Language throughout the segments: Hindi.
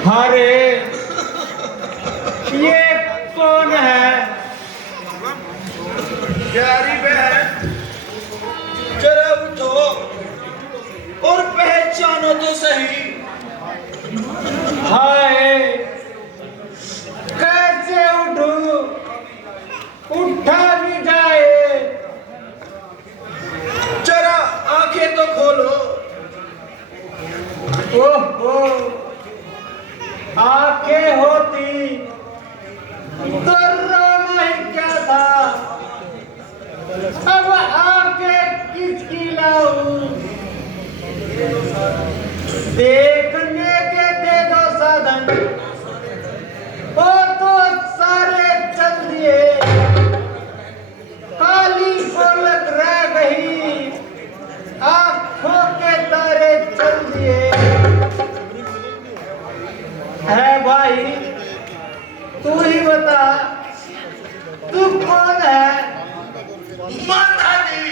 अरे ये कौन है? प्यारी बहन, जरा उठो और पहचानो तो सही। हाय, कैसे उठूं? उठा भी जाए। जरा आंखें तो खोलो। ओहो, आंखें होती तो रोना ही क्या था। अब आंखें किसकी लाऊं? देखने के दे दो साधन, वो तो सारे चल दिए। काली पलक रह गई, आंखों के तारे चल दिए। है भाई, तू ही बता, तू कौन है? माता जी,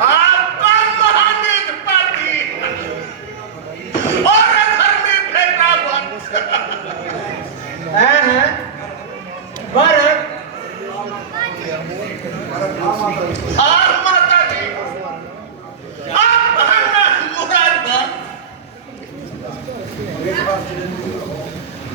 आपका महानीत पार्टी और घर में फेंका वक्त। है भरत। और माता जी, आपका नाम मुराद था।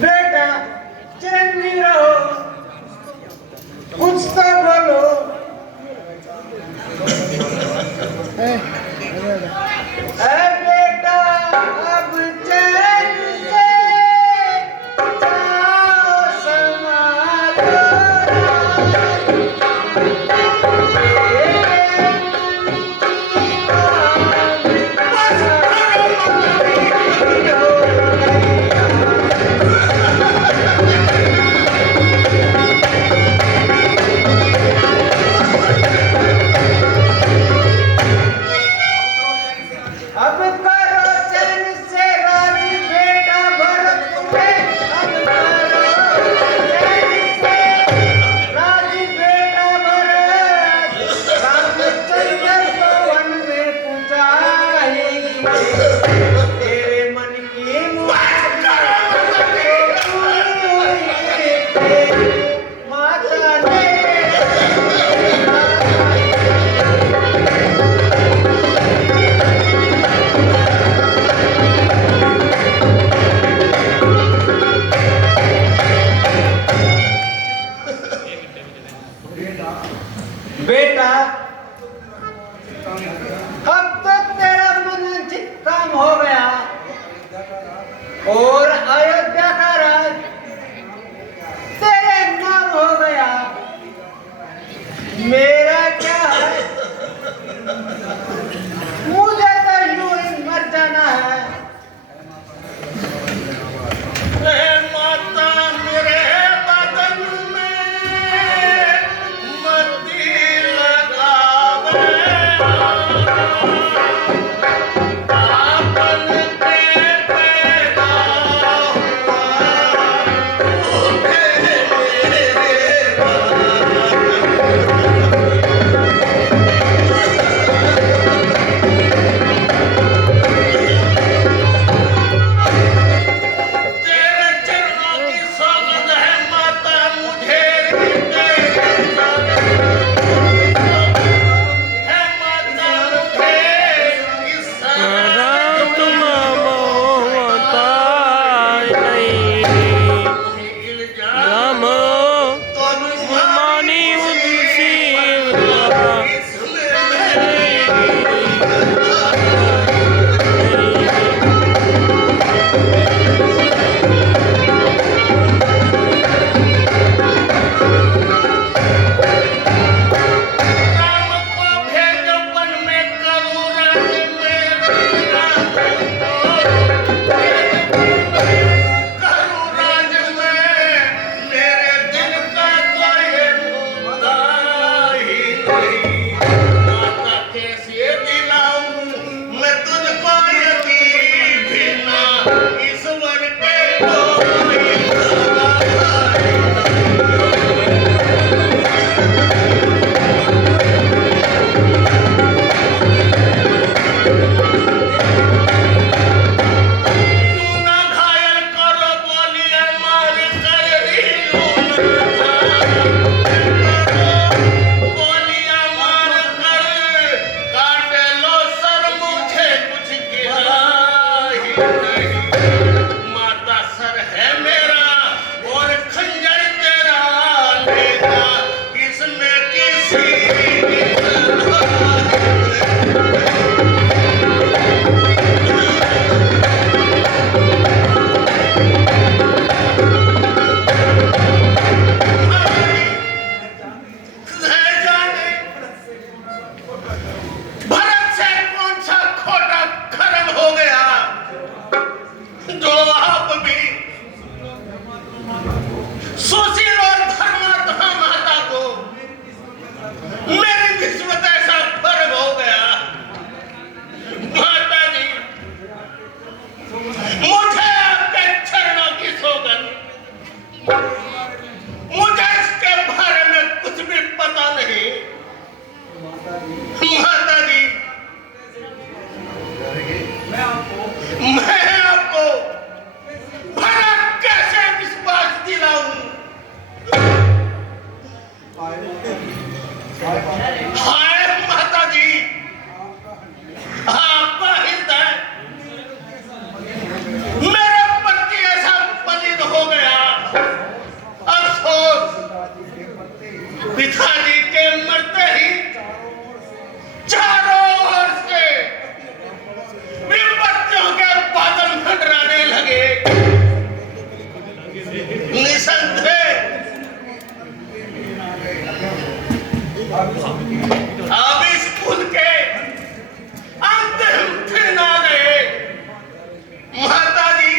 बेटा चिरंजीव रहो, कुछ तो बोलो। बेटा अब चैन से जाओ, संभालो अब करो चैन से राजी बेटा भरत में। अब करो चैन से राजी बेटा भरत। रामचंद्र को वन में पूजाएंगे, तेरे मन की मुराद तो पूरी हुई तेरी माता ने। बेटा अब तो तेरा मन ठीक काम हो गया और अयोध्या का राज तेरे नाम हो गया। मेरा क्या है, मुझे तो यूं ही मर जाना है। माता मेरे बदन में मती लगावे, आपन के पैदा माता सर है मेरा और खंजर तेरा लेगा इसमें किसी भरत से कौन सा खोटा खर्म हो गया जो आप भी सुशील और धर्मात्मा माता को मेरी किस्मत ऐसा फर्क हो गया। माता जी मुझे आपके चरणों की सौगंध, मुझे इसके बारे में कुछ भी पता नहीं। माता जी मैं आपको भला कैसे विश्वास दिलाऊं? हाय माता जी आपका हृदय मेरे पति ऐसा पलित हो गया। अफसोस पिताजी के मरते ही चारों ओर से विपत्तियों के बादल मंडराने लगे। निसंदेह अब इस कुल के अंतिम दिन आ गए। माता जी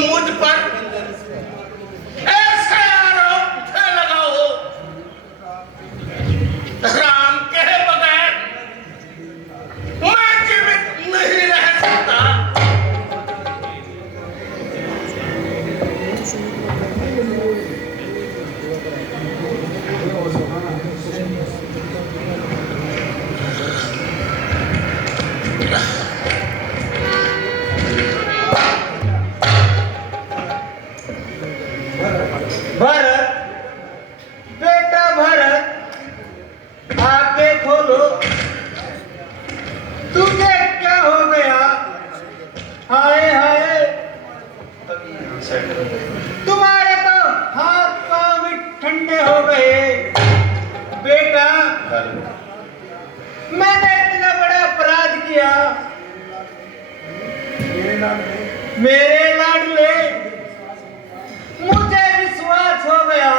मुझ पर ऐसे आरोप न लगाओ। राम के बगैर मैं जीवित नहीं रह सकता। भरत, बेटा भरत, आंखें खोलो। तुझे क्या हो गया? हाय हाय, तुम्हारे तो हाथ पांव भी ठंडे हो गए। बेटा मैंने इतना बड़ा अपराध किया। मेरे लाडले मुझे विश्वास हो गया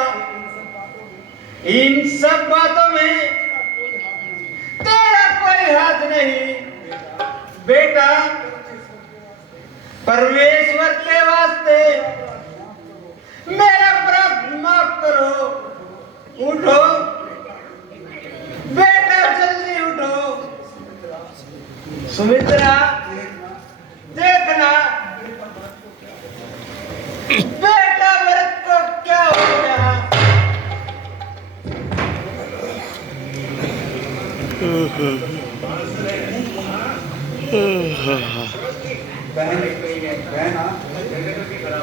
इन सब बातों में तेरा कोई हाथ नहीं। बेटा परमेश्वर के वास्ते मेरा अपराध माफ करो। उठो बेटा, जल्दी उठो। सुमित्रा देखना बेटा भरत को क्या हो गया।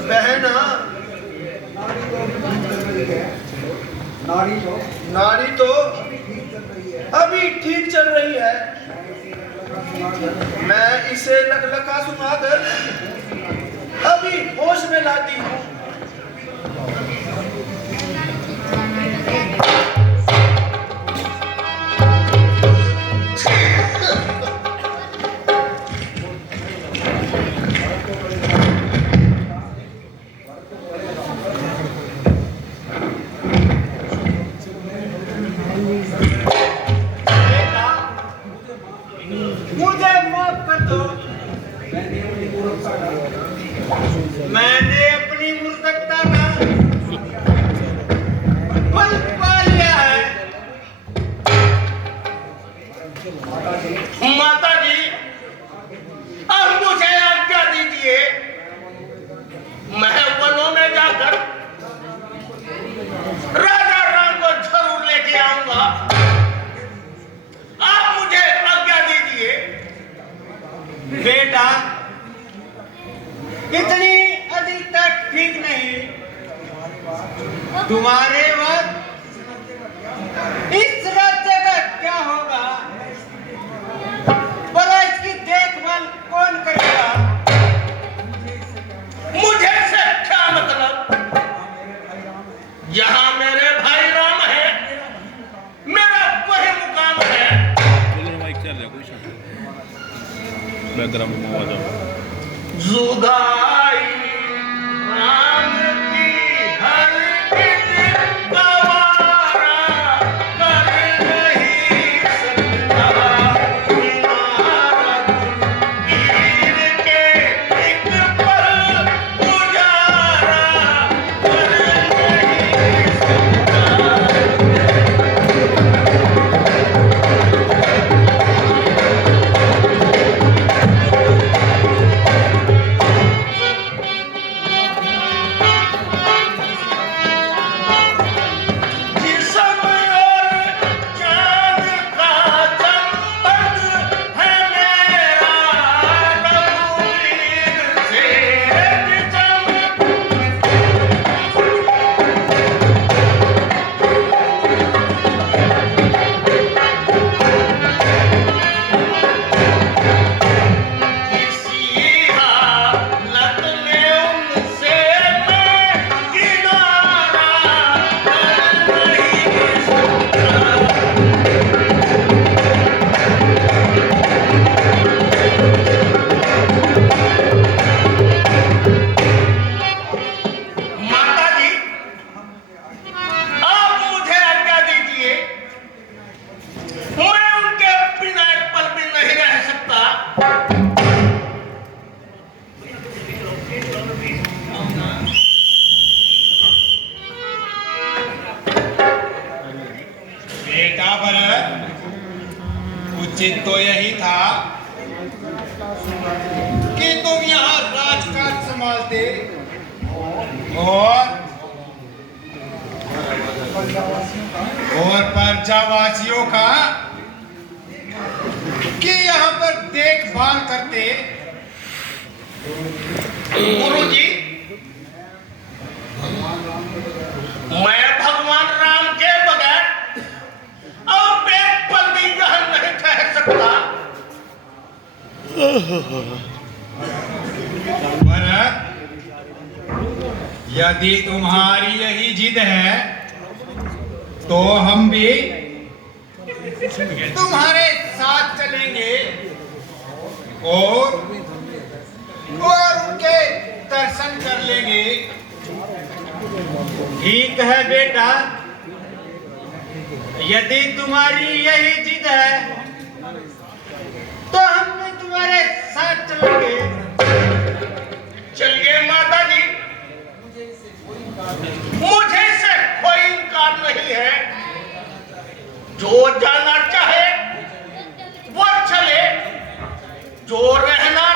बहना नाड़ी तो अभी ठीक चल रही है। मैं इसे लकलका सुनाकर अभी होश में लाती हूँ। मुझे माफ कर दो। मैंने अपनी मूर्खता का फल पा लिया है। माता जी अब मुझे आज्ञा दीजिए, मैं वनों में जाकर राजा राम को जरूर लेके आऊंगा। आप मुझे आज्ञा दीजिए। बेटा इतनी अधिकता ठीक नहीं। तुम्हारे बाद इस राज्य का क्या होगा? बैकग्राउंड में आवाज आ जुदाई राम की हर दिन गवारा कर नहीं सकता इमारत गिर के एक पल गुजारा कर नहीं जिस्म और चाँद का संबंध है मेरा रघुवीर से किसी हालत में उनसे मैं किनारा कर नहीं सकता माता जी, आप मुझे आज्ञा दीजिए, मैं उनके बिना एक पल भी नहीं रह सकता। बेटा भरत, उचित तो यही था कि तुम यहाँ राजकाज संभालते और प्रजावासियों का कि यहाँ पर देखभाल करते। गुरुजी, मैं भगवान राम के बगैर अब एक पल भी यहाँ नहीं ठहर सकता। भरत, यदि तुम्हारी यही जिद है तो हम भी तुम्हारे साथ चलेंगे और उनके दर्शन कर लेंगे। ठीक है बेटा, यदि तुम्हारी यही जिद है तो हम भी तुम्हारे साथ चलेंगे। चलिए माता जी, मुझे से कोई इनकार नहीं है। जो जाना चाहे वो चले, जो रहना